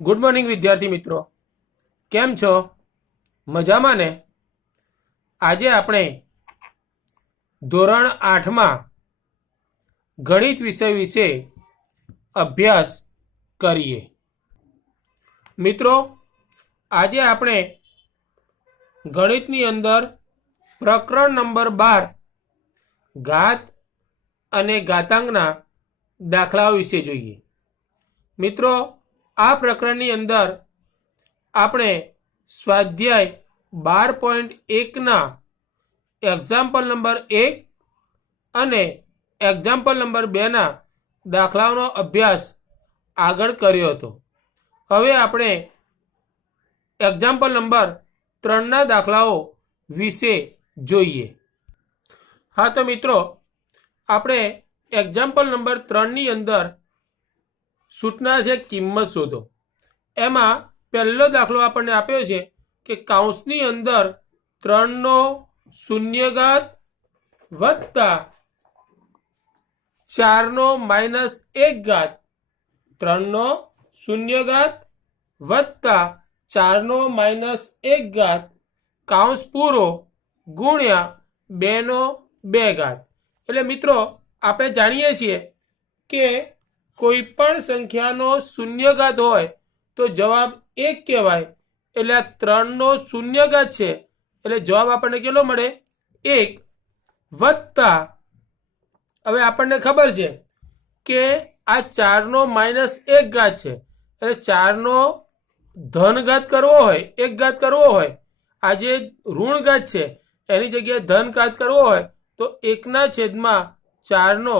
Good morning વિદ્યાર્થી મિત્રો. કેમ છો? મજામાં ને? આજે આપણે ધોરણ આઠમાં ગણિત વિષય વિશે અભ્યાસ કરીએ. મિત્રો, આજે આપણે ગણિતની અંદર પ્રકરણ નંબર બાર, ઘાત અને ઘાતાંકના દાખલાઓ વિશે જોઈએ. મિત્રો આ પ્રકરણની અંદર આપણે સ્વાધ્યાય બાર પોઈન્ટ એકના એક્ઝામ્પલ નંબર એક અને એક્ઝામ્પલ નંબર બેના દાખલાઓનો અભ્યાસ આગળ કર્યો હતો. હવે આપણે એક્ઝામ્પલ નંબર ત્રણના દાખલાઓ વિશે જોઈએ. હા તો મિત્રો, આપણે એક્ઝામ્પલ નંબર ત્રણની અંદર સૂચના છે કિંમત શોધો. એમાં પહેલો દાખલો આપણને આપ્યો છે કે કાઉન્સની અંદર ત્રણનો શૂન્યઘાત વત્તા ચારનો માઇનસ એક ઘાત ત્રણનો શૂન્યઘાત વત્તા ચારનો માઇનસ એક ઘાત કાઉન્સ પૂરો ગુણ્યા બેનો બે ઘાત એટલે મિત્રો, આપણે જાણીએ છીએ કે કોઈ પણ સંખ્યાનો શૂન્યઘાત હોય તો જવાબ એક કહેવાય. એટલે આ ત્રણનો શૂન્યઘાત છે. એટલે જવાબ આપણને કેટલો મળે? એક વત્તા હવે આપણને ખબર છે કે આ ચારનો માઇનસ એક ઘાત છે. એટલે ચારનો ધનઘાત કરવો હોય, એક ઘાત કરવો હોય, આ જે ઋણઘાત છે, એની જગ્યાએ ધનઘાત કરવો હોય, તો એકના છેદમાં ચારનો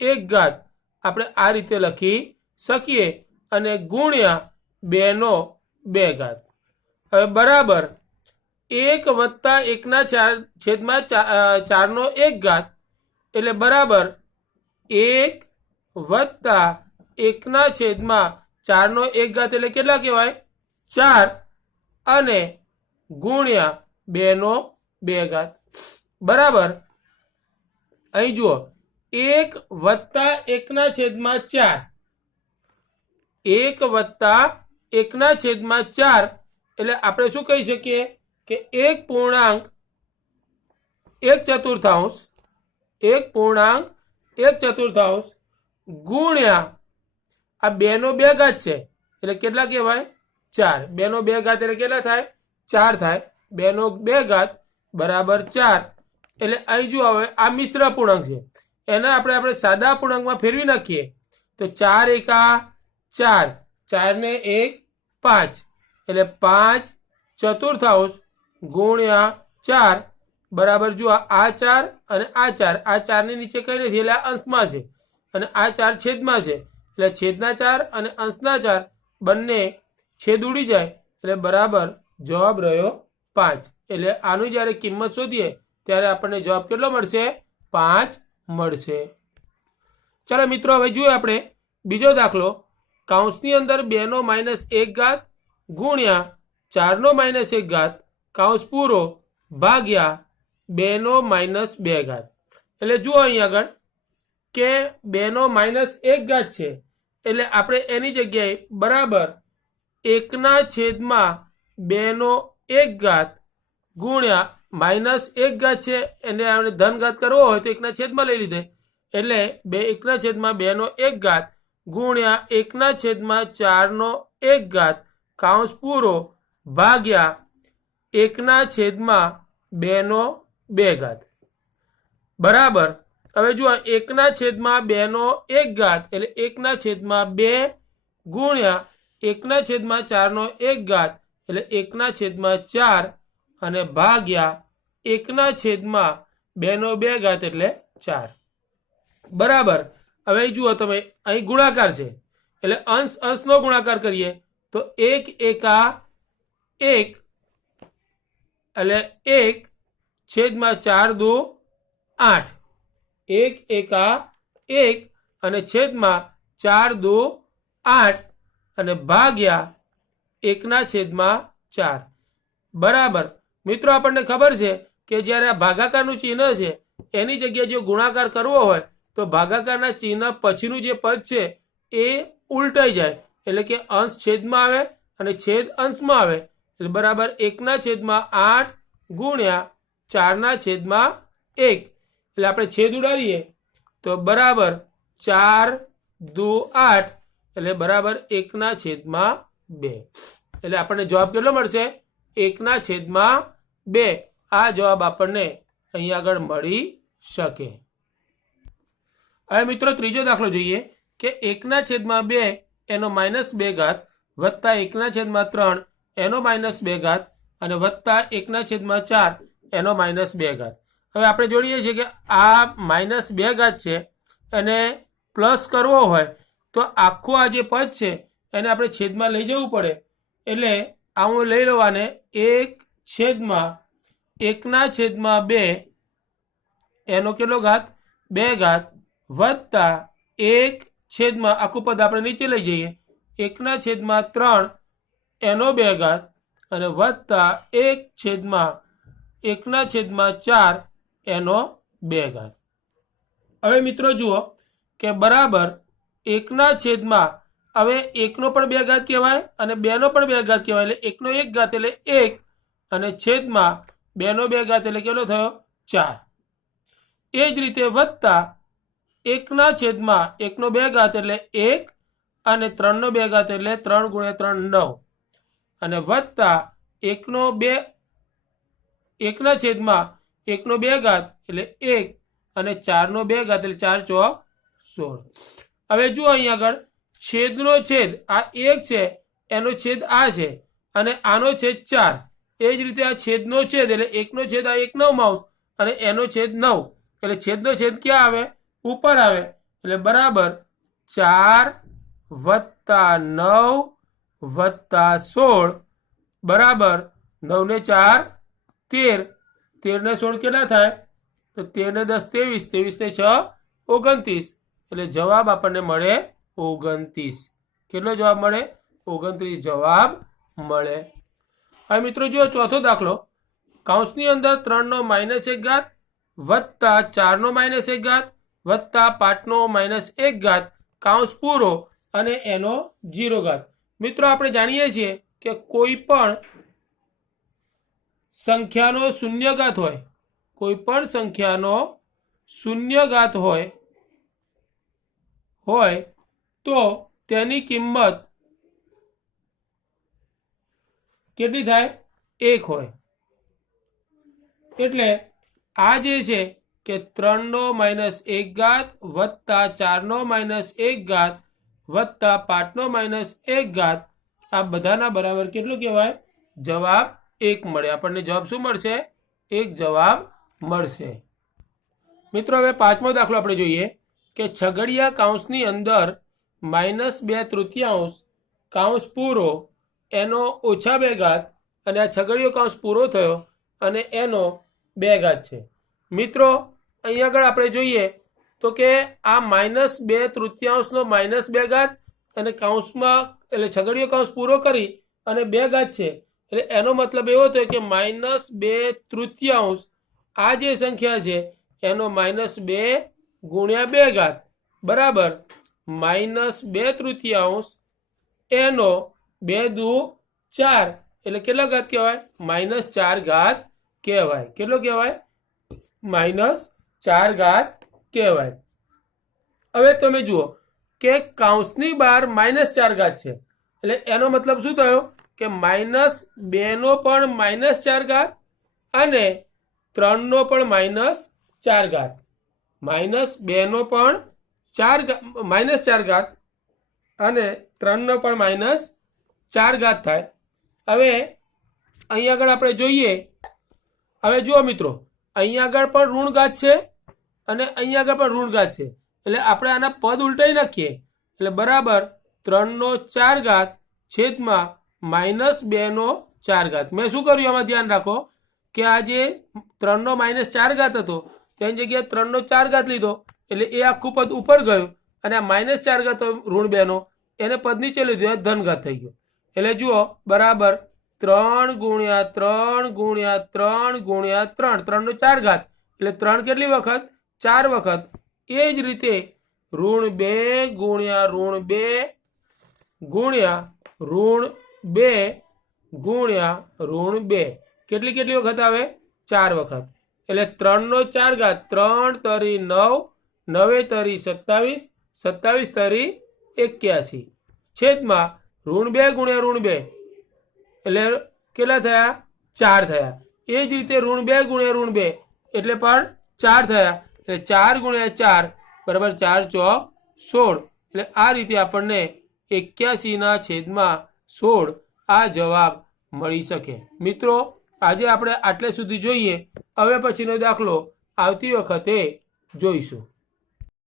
એક ઘાત. આપણે આ રીતે લખી શકીએ અને ગુણ્યા બેનો બે ઘાત. હવે બરાબર એક વત્તા એકના ચાર છેદમાં ચારનો એક ઘાત. એટલે બરાબર એક વત્તા એકના છેદમાં ચારનો એક ઘાત એટલે કેટલા કહેવાય? ચાર. અને ગુણ્યા બેનો બે ઘાત. બરાબર? અહીં જુઓ. એક વત્તા એકના છેદમાં ચાર એક વત્તા એકના છેદમાં ચાર એટલે આપણે શું કહી શકીએ કે એક પૂર્ણાંક એક ચતુર્થાંશ, એક પૂર્ણાંક એક ચતુર્થાંશ ગુણ્યા આ બેનો બે ઘાત છે. એટલે કેટલા કહેવાય? ચાર. બેનો બે ઘાત એટલે કેટલા થાય? ચાર થાય. બેનો બે ઘાત બરાબર ચાર. એટલે અહીં જો હવે આ મિશ્ર પૂર્ણાંક છે. એને આપણે આપણે સાદા પૂર્ણાંકમાં ફેરવી નાખીએ. તો ચાર એકા ચાર. ચારને એક પાંચ. એટલે પાંચ ચતુર્થાંશ ગુણ્યા ચાર. બરાબર જુઓ, આ ચાર અને આ ચાર. આ ચારની નીચે કઈ નથી, એટલે આ અંશમાં છે. અને આ ચાર છેદમાં છે. એટલે છેદના ચાર અને અંશના ચાર બંને છેદ ઉડી જાય. એટલે બરાબર જવાબ રહ્યો પાંચ. એટલે આનું જ્યારે કિંમત શોધીએ, ત્યારે આપણને જવાબ કેટલો મળશે? પાંચ મળશે. ચાલો મિત્રો, હવે જોઈએ આપણે બીજો દાખલો. કાઉન્સની અંદર બેનો માઇનસ એક ઘાત ગુણ્યા ચારનો માઇનસ એક ઘાત. કાઉન્સ પૂરો ભાગ્યા બેનો માઇનસ બે ઘાત. એટલે જુઓ અહીં આગળ કે બેનો માઇનસ એક ઘાત છે. એટલે આપણે એની જગ્યાએ બરાબર એકના છેદમાં બેનો એક ઘાત ગુણ્યા માઇનસ એક ઘાત છે, એને આપણે ધન ઘાત કરવો હોય તો એકના છેદમાં લઈ લીધે. એટલે બે એકના છેદમાં બેનો એક ઘાત ગુણ્યા એકના છેદમાં ચારનો એક ઘાત કાઉન્સ પૂરો ભાગ્યા એકના છેદમાં બેનો બે ઘાત. બરાબર? હવે જુઓ, એકના છેદમાં બેનો એક ઘાત એટલે એકના છેદમાં બે ગુણ્યા એકના છેદમાં ચારનો એક ઘાત એટલે એકના છેદમાં ચાર અને ભાગ્યા એકના છેદમાં બેનો બે ઘાત એટલે ચાર. બરાબર. હવે જુઓ તમે, અહીં ગુણાકાર છે. એટલે અંશ, અંશનો ગુણાકાર કરીએ તો એક, એકા, એક, એટલે એક છેદમાં ચાર દો આઠ. એક, એકા, એક અને છેદમાં ચાર દો આઠ અને ભાગ્યા એકના છેદમાં ચાર. બરાબર. મિત્રો, આપણને ખબર છે કે જ્યારે આ ભાગાકારનું ચિહ્ન છે, એની જગ્યાએ જો ગુણાકાર કરવો હોય, તો ભાગાકારના ચિહ્ન પછીનું જે પદ છે, એ ઉલટાઈ જાય. એટલે કે અંશ છેદમાં આવે અને છેદ અંશમાં આવે. એટલે બરાબર એકના છેદમાં આઠ ગુણ્યા ચારના છેદમાં એક. એટલે આપણે છેદ ઉડાડીએ, તો બરાબર ચાર દુ આઠ, એટલે બરાબર એકના છેદમાં બે. એટલે આપણને જવાબ કેટલો મળશે? એકના છેદમાં બે, આ જવાબ આપણને અહીં આગળ મળી શકે. હવે મિત્રો ત્રીજો દાખલો જોઈએ કે એકના છેદમાં બે એનો માઇનસ બે ઘાત વત્તા એકના છેદમાં ત્રણ એનો માઇનસ બે ઘાત અને વત્તા એકના છેદમાં ચાર એનો માઇનસ બે ઘાત. હવે આપણે જોડીએ છીએ કે આ માઇનસ બે ઘાત છે અને પ્લસ કરવો હોય તો આખું આ જે પદ છે એને આપણે છેદમાં લઈ જવું પડે. એટલે આ હું લઈ લેવાને એક છેદમાં એકના છેદમાં બે, એનો કેટલો ઘાત? બે ઘાત વત્તા એક છેદમાં, આખું પદ આપણે નીચે લઈ જઈએ, એકના છેદમાં ત્રણ, એનો બે ઘાત, અને વત્તા એક છેદમાં, એકના છેદમાં ચાર, એનો બે ઘાત. હવે મિત્રો જુઓ કે બરાબર એકના છેદમાં, હવે એકનો પણ બે ઘાત કહેવાય અને બેનો પણ બે ઘાત કહેવાય, એટલે એકનો એક ઘાત એટલે એક અને છેદમાં બેનો બે ઘાત એટલે કેટલો થયો? ચાર. એ જ રીતે વધતા એકના છેદમાં એકનો બે ઘાત એટલે એક અને ત્રણનો બે ઘાત એટલે ત્રણ ગુણ્યા ત્રણ નવ. અને વધતા એકનો બે એકના છેદમાં એકનો બે ઘાત એટલે એક અને ચારનો બે ઘાત એટલે ચાર ચો સોળ. હવે જુઓ અહીં આગળ, છેદનો છેદ આ એક છે, એનો છેદ આ છે અને આનો છેદ ચાર. એ જ રીતે આ છેદનો છેદ એટલે એકનો છેદ આ એક નવ માઉસ અને એનો છેદ નવ. એટલે છેદનો છેદ ક્યાં આવે? ઉપર આવે. એટલે બરાબર ચાર વત્તા નવ વત્તા સોળ. બરાબર નવને ચાર તેર. તેરને સોળ કેટલા થાય? તો તેરને દસ ત્રેવીસ. ત્રેવીસને છ ઓગણત્રીસ. એટલે જવાબ આપણને મળે ઓગણત્રીસ. કેટલો જવાબ મળે? ઓગણત્રીસ જવાબ મળે. હવે મિત્રો જુઓ, ચોથો દાખલો. કૌંસની અંદર ત્રણનો માઇનસ એક ઘાત, વત્તા ચારનો માઇનસ એક ઘાત, વત્તા પાંચનો માઇનસ એક ઘાત કાઉન્સ પૂરો અને એનો જીરો ઘાત. મિત્રો, આપણે જાણીએ છીએ કે કોઈ પણ સંખ્યાનો શૂન્ય ઘાત હોય, કોઈ પણ સંખ્યાનો શૂન્ય ઘાત હોય હોય તો તેની કિંમત કેટલી થાય? એક હોય. એટલે આ જે છે કે ત્રણનો માઇનસ એક ઘાત વત્તા ચારનો માઇનસ એક ઘાત વત્તા પાંચનો માઇનસ એક ઘાત, આ બધાના બરાબર કેટલું કહેવાય? જવાબ એક મળે. આપણને જવાબ શું મળશે? એક જવાબ મળશે. મિત્રો, હવે પાંચમો દાખલો આપણે જોઈએ કે છગડિયા કાઉન્સની અંદર માઇનસ બે તૃતીયાંશ કાઉન્સ પૂરો એનો ઓછા બે ઘાત અને આ છગડીયો કાઉન્સ પૂરો થયો અને એનો બે ઘાત છે. મિત્રો, અહીં આગળ આપણે જોઈએ તો કે આ માઇનસ બે તૃતીયાંશનો માઇનસ બે ઘાત અને કાઉન્સમાં એટલે છગડીયો કાઉન્સ પૂરો કરી અને બે ઘાત છે. એટલે એનો મતલબ એવો થયો કે માઇનસ બે તૃતીયાંશ, આ જે સંખ્યા છે, એનો માઇનસ બે ગુણ્યા બે ઘાત. બરાબર? માઇનસ બે તૃતીયાંશ, એનો બે દુ ચાર. એટલે કેટલા ઘાત કહેવાય? માઇનસ ચાર ઘાત કહેવાય. કેટલો કહેવાય? માઇનસ ચાર ઘાત કહેવાય. હવે તમે જુઓ કે કાઉન્સની બહાર માઇનસ ચાર ઘાત છે. એટલે એનો મતલબ શું થયો? કે માઇનસ બેનો પણ માઇનસ ચાર ઘાત અને ત્રણનો પણ માઇનસ ચાર ઘાત. માઇનસ બેનો પણ ચાર માઇનસ ચાર ઘાત અને ત્રણનો પણ માઇનસ ચાર ઘાત થાય. હવે અહીં આગળ આપણે જોઈએ. હવે જુઓ મિત્રો, અહીં આગળ પણ ઋણ ઘાત છે અને અહીં આગળ પણ ઋણ ઘાત છે. એટલે આપણે આના પદ ઉલટાઈ નાખીએ. એટલે બરાબર ત્રણનો ચાર ઘાત છેદમાં માઇનસ બેનો ચાર ઘાત. મેં શું કર્યું? એમાં ધ્યાન રાખો કે આ જે ત્રણનો માઇનસ ચાર ઘાત હતો, તેની જગ્યાએ ત્રણનો ચાર ઘાત લીધો. એટલે એ આખું પદ ઉપર ગયું અને આ માઇનસ ચાર ઘાત ઋણ બેનો, એને પદ નીચે લીધું એ ધન થઈ ગયો. એટલે જુઓ, બરાબર ત્રણ ગુણ્યા ત્રણ ગુણ્યા ત્રણ ગુણ્યા ત્રણ. ત્રણનો ચાર ઘાત. એટલે ત્રણ કેટલી વખત? ચાર વખત. એ જ રીતે ઋણ બે ગુણ્યા ઋણ બે ગુણ્યા ઋણ બે ગુણ્યા ઋણ બે. કેટલી કેટલી વખત આવે? ચાર વખત. એટલે ત્રણનો ચાર ઘાત. ત્રણ તરી નવ, નવે તરી સત્તાવીસ સત્તાવીસ તરી એક્યાસી. છેદમાં ઋણ બે ગુણ્યા ઋણ બે. એટલે કેટલા થયા? ચાર થયા. એ જ રીતે ઋણ બે ગુણ્યા ઋણ બે. એટલે પણ ચાર થયા. એટલે ચાર ગુણ્યા ચાર બરાબર ચાર ચોક સોળ. એટલે આ રીતે આપણને એક્યાસીના છેદમાં સોળ આ જવાબ મળી શકે. મિત્રો, આજે આપણે આટલે સુધી જોઈએ. હવે પછીનો દાખલો આવતી વખતે જોઈશું.